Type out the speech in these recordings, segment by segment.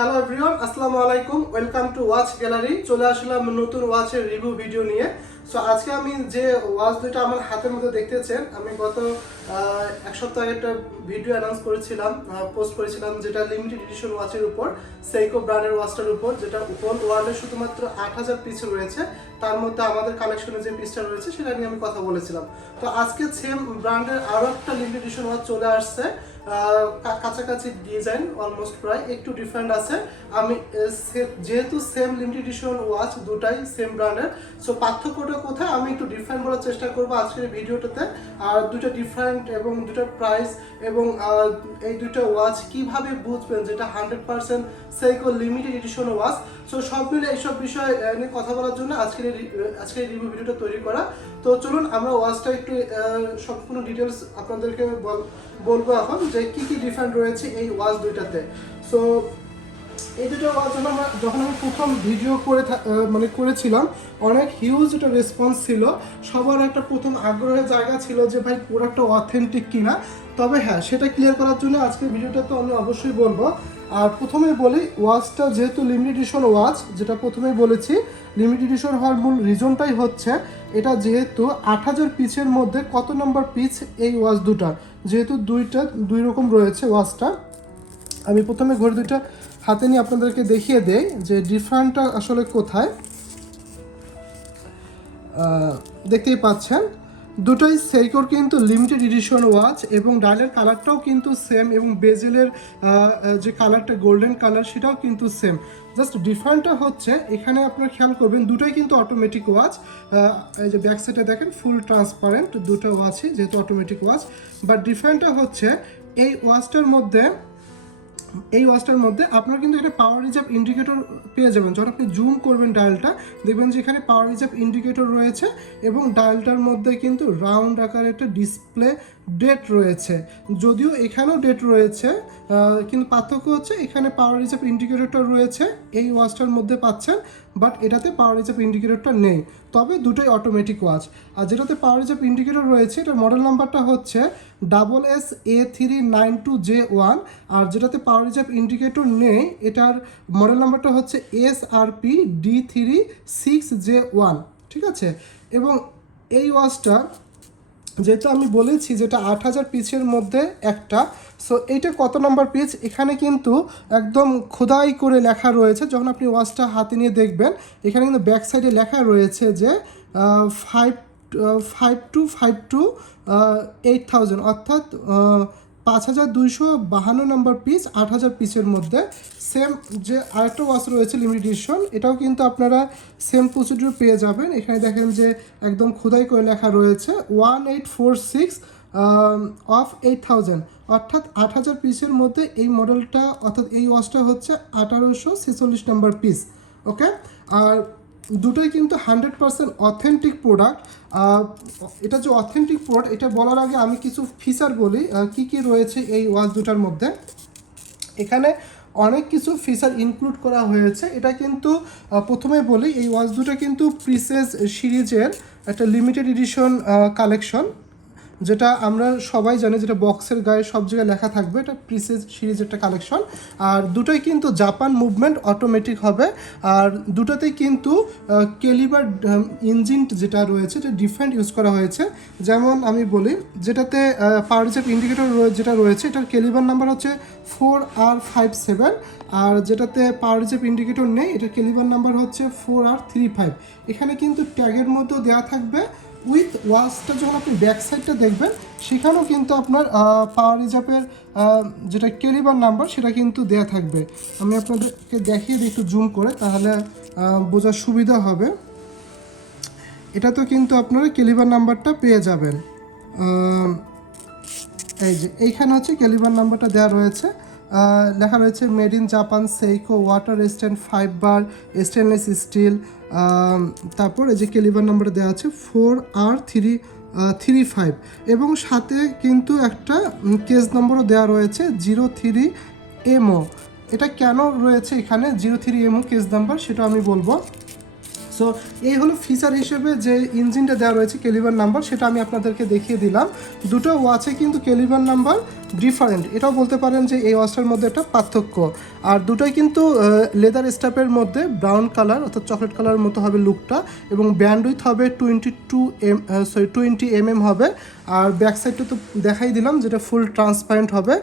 Hello everyone, আসসালামু আলাইকুম। Welcome to watch gallery. চলে আসলাম নতুন ওয়াচের রিভিউ ভিডিও নিয়ে। সো আজকে আমি যে ওয়াচ দুটো আমার হাতের মধ্যে দেখতেছেন, আমি গত এক সপ্তাহ আগে একটা ভিডিও অ্যানাউন্স করেছিলাম, পোস্ট করেছিলাম, যেটা লিমিটেড এডিশন ওয়াচের উপর, সেইকো ব্র্যান্ডের ওয়াচটার উপর, যেটা হোল ওয়ার্ল্ডে শুধুমাত্র 8000 পিস রয়েছে। তার মধ্যে আমাদের কালেকশনে যে পিসটা রয়েছে সেটা নিয়ে আমি কথা বলেছিলাম। তো আজকে সেম ব্র্যান্ডের আরও একটা লিমিটেড এডিশন ওয়াচ চলে আসছে, কাছাকাছি ডিজাইন, অলমোস্ট প্রায় একটু ডিফারেন্ট আছে। আমি যেহেতু সেম লিমিটেড এডিশন ওয়াচ, দুটাই সেম ব্র্যান্ডের, সো পার্থক্যটা কোথায় আমি একটু ডিফারেন্ট বলার চেষ্টা করবো আজকের ভিডিওটাতে। আর দুটো ডিফারেন্ট এবং দুটো প্রাইস এবং এই দুটো ওয়াচ কিভাবে বুঝবেন যেটা 100% Seiko limited edition watch. So সব মিলে এইসব বিষয় নিয়ে কথা বলার জন্য আজকের রিভিউ ভিডিওটা তৈরি করা। তো চলুন আমরা ওয়াচটা একটু সম্পূর্ণ ডিটেলস আপনাদেরকে বলবো এখন, যে কি কি ডিফারেন্ট রয়েছে এই ওয়াচ দুইটাতে। সো এই দুটো ওয়াচ যখন আমি প্রথম ভিডিও করেছিলাম, অনেক হিউজ একটা রেসপন্স ছিল। সবার একটা প্রথম আগ্রহের জায়গা ছিল যে ভাই প্রোডাক্টটা অথেন্টিক কিনা। তবে হ্যাঁ, সেটা ক্লিয়ার করার জন্য আজকের ভিডিওটা তো আমি অবশ্যই বলবো। আর প্রথমেই বলি, ওয়াচটা যেহেতু লিমিটেড এডিশন ওয়াচ, যেটা প্রথমেই বলেছি, লিমিটেড এডিশন হওয়ার মূল রিজনটাই হচ্ছে এটা যেহেতু 8000 পিসের মধ্যে কত নম্বর পিস এই ওয়াচ দুটার, যেহেতু দুই রকম রয়েছে ওয়াচটা। আমি প্রথমে ঘড়ি দুইটা হাতে নিয়ে আপনাদেরকে দেখিয়ে দেই যে ডিফারেন্টটা আসলে কোথায়। দেখতেই পাচ্ছেন দুটোই সেইকোর কিন্তু লিমিটেড এডিশন ওয়াচ, এবং ডায়ালের কালারটাও কিন্তু সেম, এবং বেজেলের যে কালারটা গোল্ডেন কালার সেটাও কিন্তু সেম। জাস্ট ডিফারেন্টটা হচ্ছে এখানে আপনারা খেয়াল করবেন, দুটোই কিন্তু অটোমেটিক ওয়াচ। এই যে ব্যাক সাইডে দেখেন ফুল ট্রান্সপারেন্ট দুটো ওয়াচই, যেহেতু অটোমেটিক ওয়াচ। বাট ডিফারেন্টটা হচ্ছে এই ওয়াচটার মধ্যে আপনারা কিন্তু একটা পাওয়ার রিজার্ভ ইন্ডিকেটর পেয়ে যাবেন। যখন আপনি জুম করবেন ডায়ালটা, দেখবেন যে এখানে পাওয়ার রিজার্ভ ইন্ডিকেটর রয়েছে, এবং ডায়ালটার মধ্যে কিন্তু রাউন্ড আকারে একটা ডিসপ্লে ডেট রয়েছে। যদিও এখানেও ডেট রয়েছে, কিন্তু পার্থক্য হচ্ছে এখানে পাওয়ার রিজার্ভ ইন্ডিকেটরটা রয়েছে এই ওয়াচটার মধ্যে পাচ্ছেন, বাট এটাতে পাওয়ার রিজার্ভ ইন্ডিকেটরটা নেই। তবে দুটোই অটোমেটিক ওয়াচ। আর যেটাতে পাওয়ার রিজার্ভ ইন্ডিকেটর রয়েছে, এটার মডেল নাম্বারটা হচ্ছে SSA392J1। আর যেটাতে পাওয়ার রিজার্ভ ইন্ডিকেটর নেই, এটার মডেল নাম্বারটা হচ্ছে SRPD36J1। ঠিক আছে। এবং এই ওয়াচটা যেটা আমি বলেছি, যেটা 8000 পিসের মধ্যে একটা, সো এইটা কত নম্বর পিস এখানে কিন্তু একদম খোদাই করে লেখা রয়েছে। যখন আপনি ওয়াচটা হাতে নিয়ে দেখবেন, এখানে কিন্তু ব্যাক সাইডে লেখা রয়েছে যে 5252 8000, অর্থাৎ 5252 নম্বর পিস 8000 পিসের মধ্যে। সেম যে আরেকটা ওয়াচ রয়েছে লিমিটেড এডিশন, এটাও কিন্তু আপনারা সেম প্রসিডিউর পেয়ে যাবেন। এখানে দেখেন যে একদম খোদাই করে লেখা রয়েছে 1846 অফ 8000, অর্থাৎ 8000 পিসের মধ্যে এই মডেলটা, অর্থাৎ এই ওয়াচটা হচ্ছে 1846 নম্বর পিস। ওকে। আর দুটোই কিন্তু 100% অথেন্টিক প্রোডাক্ট। এটা যে অথেন্টিক প্রোডাক্ট, এটা বলার আগে আমি কিছু ফিচার বলি কি কি রয়েছে এই ওয়াচ দুটার মধ্যে। এখানে অনেক কিছু ফিচার ইনক্লুড করা হয়েছে। এটা কিন্তু প্রথমে বলি, এই ওয়াচ দুটো কিন্তু প্রিসেস সিরিজের একটা লিমিটেড এডিশন কালেকশন, যেটা আমরা সবাই জানি, যেটা বক্সের গায়ে সব জায়গায় লেখা থাকবে, এটা প্রিসেস সিরিজের একটা কালেকশন। আর দুটোই কিন্তু জাপান মুভমেন্ট অটোমেটিক হবে। আর দুটোতেই কিন্তু ক্যালিবার ইঞ্জিন যেটা রয়েছে, এটা ডিফারেন্ট ইউজ করা হয়েছে। যেমন আমি বলি, যেটাতে পাওয়ার রিজার্ভ ইন্ডিকেটর যেটা রয়েছে, এটার ক্যালিবার নাম্বার হচ্ছে 4R57। আর যেটাতে পাওয়ার রিজার্ভ ইন্ডিকেটর নেই, এটার ক্যালিবার নাম্বার হচ্ছে 4R35। এখানে কিন্তু ট্যাগের মধ্যেও দেওয়া থাকবে। উইথ ওয়াচটা যখন আপনি ব্যাক সাইডটা দেখবেন, সেখানেও কিন্তু আপনার পাওয়ার রিজার্ভের যেটা ক্যালিবার নাম্বার সেটা কিন্তু দেয়া থাকবে। আমি আপনাদেরকে দেখিয়ে দিই একটু জুম করে, তাহলে বোঝার সুবিধা হবে। এটা তো কিন্তু আপনারা ক্যালিবার নাম্বারটা পেয়ে যাবেন। এই যে এইখানে হচ্ছে ক্যালিবার নাম্বারটা দেওয়া রয়েছে, লেখা রয়েছে made in Japan, Seiko, water resistant, 5 bar stainless steel. তারপর এই যে ক্যালিবার নাম্বারটা দেওয়া আছে 4R35, এবং সাথে কিন্তু একটা কেস নম্বরও দেওয়া রয়েছে 03MO। এটা কেন রয়েছে এখানে 03MO কেস নাম্বার, সেটা আমি বলবো। সো এই হলো ফিচার হিসেবে যে ইঞ্জিনটা দেওয়া রয়েছে ক্যালিবার নাম্বার, সেটা আমি আপনাদেরকে দেখিয়ে দিলাম। দুটো ওয়াচে কিন্তু ক্যালিবার নাম্বার ডিফারেন্ট, এটাও বলতে পারেন যে এই ওয়াচটার মধ্যে একটা পার্থক্য। আর দুটোই কিন্তু লেদার স্ট্র্যাপের মধ্যে ব্রাউন কালার অর্থাৎ চকলেট কালারের মতো হবে লুকটা, এবং ব্যান্ড উইথ হবে 20 mm হবে। আর ব্যাক সাইডটা তো দেখাই দিলাম যেটা ফুল ট্রান্সপারেন্ট হবে।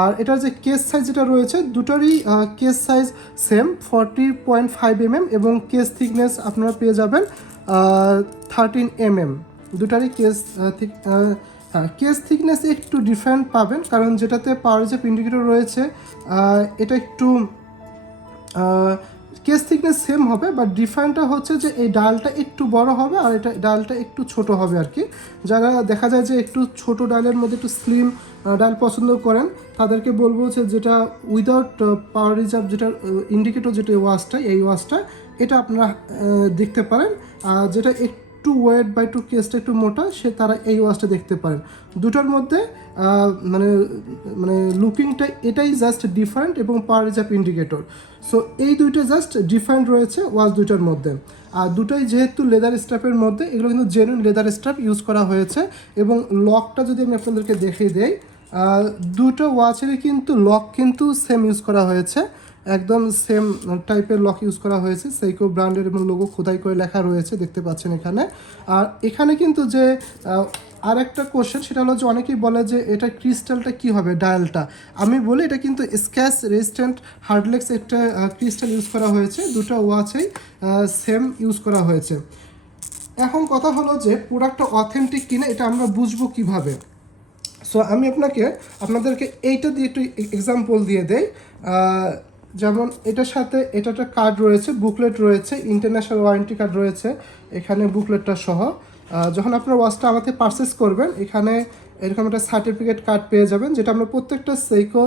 আর এটার যে কেস সাইজ যেটা রয়েছে দুটোরই কেস সাইজ সেম 40.5 mm, এবং কেস থিকনেস আপনারা পেয়ে যাবেন 13 mm। দুটারই কেস কেস থিকনেস একটু ডিফারেন্ট পাবেন, কারণ যেটাতে পাওয়ার রিজার্ভ ইন্ডিকেটর রয়েছে এটা একটু কেস থিকনেস সেম হবে, বাট ডিফারেন্টটা হচ্ছে যে এই ডায়ালটা একটু বড় হবে আর এটা ডায়ালটা একটু ছোট হবে আর কি। যারা দেখা যায় যে একটু ছোট ডায়ালের মধ্যে একটু স্লিম ডায়াল পছন্দ করেন তাদেরকে বলবো যে যেটা উইদাউট পাওয়ার রিজার্ভ যেটা ইন্ডিকেটর যেটা ওয়াচটা এই ওয়াচটা এটা আপনারা দেখতে পারেন। আর যেটা একটু ওয়েট বা একটু কেসটা একটু মোটা সে তারা এই ওয়াচটা দেখতে পারেন। দুটোর মধ্যে মানে মানে লুকিংটা এটাই জাস্ট ডিফারেন্ট, এবং পাওয়ার রিজার্ভ ইন্ডিকেটর। সো এই দুইটা জাস্ট ডিফারেন্ট রয়েছে ওয়াচ দুইটার মধ্যে। আর দুটোই যেহেতু লেদার স্ট্র্যাপের মধ্যে, এগুলো কিন্তু জেনুইন লেদার স্ট্র্যাপ ইউজ করা হয়েছে। এবং লকটা যদি আমি আপনাদেরকে দেখিয়ে দেই, দুটো ওয়াচেরই কিন্তু লক কিন্তু সেম ইউজ করা হয়েছে, একদম সেম টাইপের লক ইউজ করা হয়েছে। সেইকো ব্র্যান্ডের এবং লোগো খোদাই করে লেখা রয়েছে, দেখতে পাচ্ছেন এখানে। আর এখানে কিন্তু যে আর একটা কোশ্চেন সেটা হলো যে অনেকেই বলে যে এটা ক্রিস্টালটা কি হবে ডায়ালটা। আমি বলি এটা কিন্তু স্ক্র্যাচ রেজিস্ট্যান্ট হার্ডলেক্স একটা ক্রিস্টাল ইউজ করা হয়েছে, দুটো ওয়াচেই সেম ইউজ করা হয়েছে। এখন কথা হলো যে প্রোডাক্টটা অথেন্টিক কিনা এটা আমরা বুঝবো কিভাবে। সো আমি আপনাদেরকে এইটা দিয়ে একটু এক্সাম্পল দিয়ে দেই। যেমন এটার সাথে এটা একটা কার্ড রয়েছে, বুকলেট রয়েছে, ইন্টারন্যাশনাল ওয়ারেন্টি কার্ড রয়েছে এখানে বুকলেটটা সহ। যখন আপনার ওয়াচটা আমাকে পারচেস করবেন এখানে এরকম একটা সার্টিফিকেট কার্ড পেয়ে যাবেন, যেটা আমরা প্রত্যেকটা সেইকো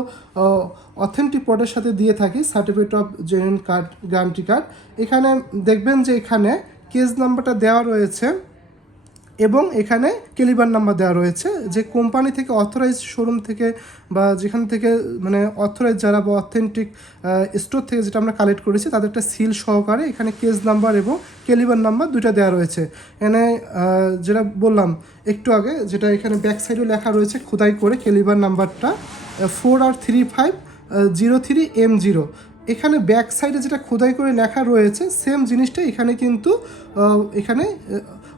অথেন্টিক প্রোডাক্টের সাথে দিয়ে থাকি, certificate of genuine card, guarantee card. এখানে দেখবেন যে এখানে কেস নাম্বারটা দেওয়া রয়েছে এবং এখানে ক্যালিবার নাম্বার দেওয়া রয়েছে, যে কোম্পানি থেকে অথরাইজ শোরুম থেকে বা যেখান থেকে মানে অথরাইজ যারা বা অথেন্টিক স্টোর থেকে যেটা আমরা কালেক্ট করেছি তাদের একটা সিল সহকারে এখানে কেস নাম্বার এবং ক্যালিবার নাম্বার দুটো দেওয়া রয়েছে। এখানে যেটা বললাম একটু আগে, যেটা এখানে ব্যাক সাইডেও লেখা রয়েছে খোদাই করে ক্যালিবার নাম্বারটা 4R3503M0। এখানে ব্যাক সাইডে যেটা খোদাই করে লেখা রয়েছে সেম জিনিসটা এখানে কিন্তু এখানে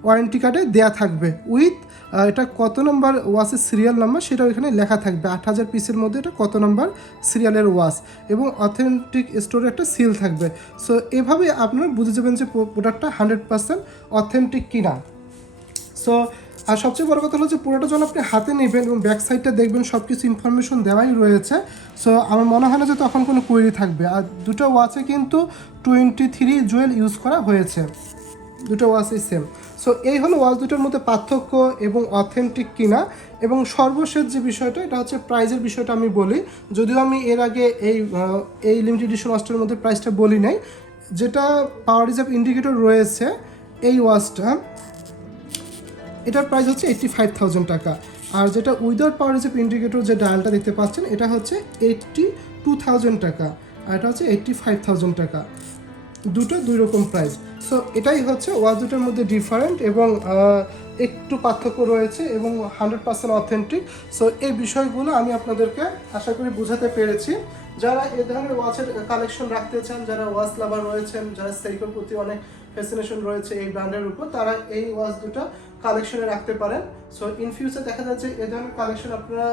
ওয়ারেন্টি কার্ডে দেয়া থাকবে উইথ এটা কত নম্বর ওয়াচের সিরিয়াল নাম্বার সেটাও এখানে লেখা থাকবে। 8000 পিসের মধ্যে এটা কত নম্বর সিরিয়ালের ওয়াচ, এবং অথেন্টিক স্টোরে একটা সিল থাকবে। সো এভাবে আপনারা বুঝে যাবেন যে প্রোডাক্টটা 100% অথেন্টিক কিনা। সো আর সবচেয়ে বড় কথা হলো যে পুরোটা যখন আপনি হাতে নেবেন এবং ব্যাক সাইডটা দেখবেন সব কিছু ইনফরমেশন দেওয়াই রয়েছে। সো আমার মনে হয় না যে তখন কোনো কোয়েরি থাকবে। আর দুটো ওয়াচে কিন্তু 23 জুয়েল ইউজ করা হয়েছে, দুটো ওয়াচই সেম। সো এই হলো ওয়াচ দুটোর মধ্যে পার্থক্য এবং অথেন্টিক কিনা। এবং সর্বশেষ যে বিষয়টা এটা হচ্ছে প্রাইজের বিষয়টা আমি বলি, যদিও আমি এর আগে এই লিমিটেড এডিশন ওয়াচটার মধ্যে প্রাইসটা বলি নাই। যেটা পাওয়ার রিজার্ভ ইন্ডিকেটর রয়েছে এই ওয়াচটা, এটার প্রাইস হচ্ছে 85,000 টাকা। আর যেটা উইদাউট পাওয়ার রিজার্ভ ইন্ডিকেটর যে ডায়ালটা দেখতে পাচ্ছেন এটা হচ্ছে 82,000 টাকা, আর এটা হচ্ছে 85,000 টাকা। দুটো দুই রকম প্রাইস। সো এটাই হচ্ছে ওয়াচ দুটোর মধ্যে ডিফারেন্ট এবং একটু পার্থক্য রয়েছে এবং 100% অথেন্টিক। সো এই বিষয়গুলো আমি আপনাদেরকে আশা করি বোঝাতে পেরেছি। যারা এ ধরনের ওয়াচের কালেকশন রাখতে চান, যারা ওয়াচ লাভার রয়েছেন, যারা সেইকোর প্রতি অনেক ফ্যাসিনেশন রয়েছে এই ব্র্যান্ডের উপর, তারা এই ওয়াচ দুটো কালেকশনে রাখতে পারেন। সো ইন ফিউচার দেখা যাচ্ছে এ ধরনের কালেকশন আপনারা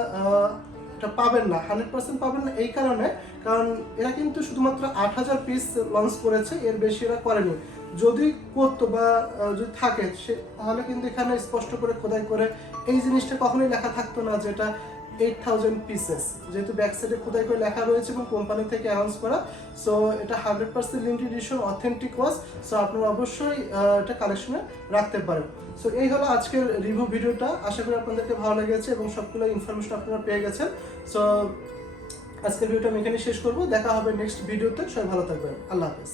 এটা পাবেন না, 100% পাবেন না। এই কারণে কারণ এরা কিন্তু শুধুমাত্র 8000 পিস লঞ্চ করেছে, এর বেশি এরা করেনি। যদি করতো বা যদি থাকে তাহলে কিন্তু এখানে স্পষ্ট করে খোদাই করে এই জিনিসটা কখনোই লেখা থাকতো না যেটা 8000 পিসেস, যেহেতু ব্যাক সাইডে খোদাই করে লেখা রয়েছে এবং কোম্পানি থেকে অ্যানাউন্স করা। সো এটা 100% limited edition authentic watch. So আপনারা অবশ্যই এটা কালেকশনে রাখতে পারেন। সো এই হলো আজকের রিভিউ ভিডিওটা, আশা করি আপনাদেরকে ভালো লেগেছে এবং সবগুলো ইনফরমেশন আপনারা পেয়ে গেছেন। সো আজকের ভিডিওটা আমি এখানে শেষ করবো, দেখা হবে নেক্সট ভিডিওতে। সবাই ভালো থাকবেন, আল্লাহ হাফেজ।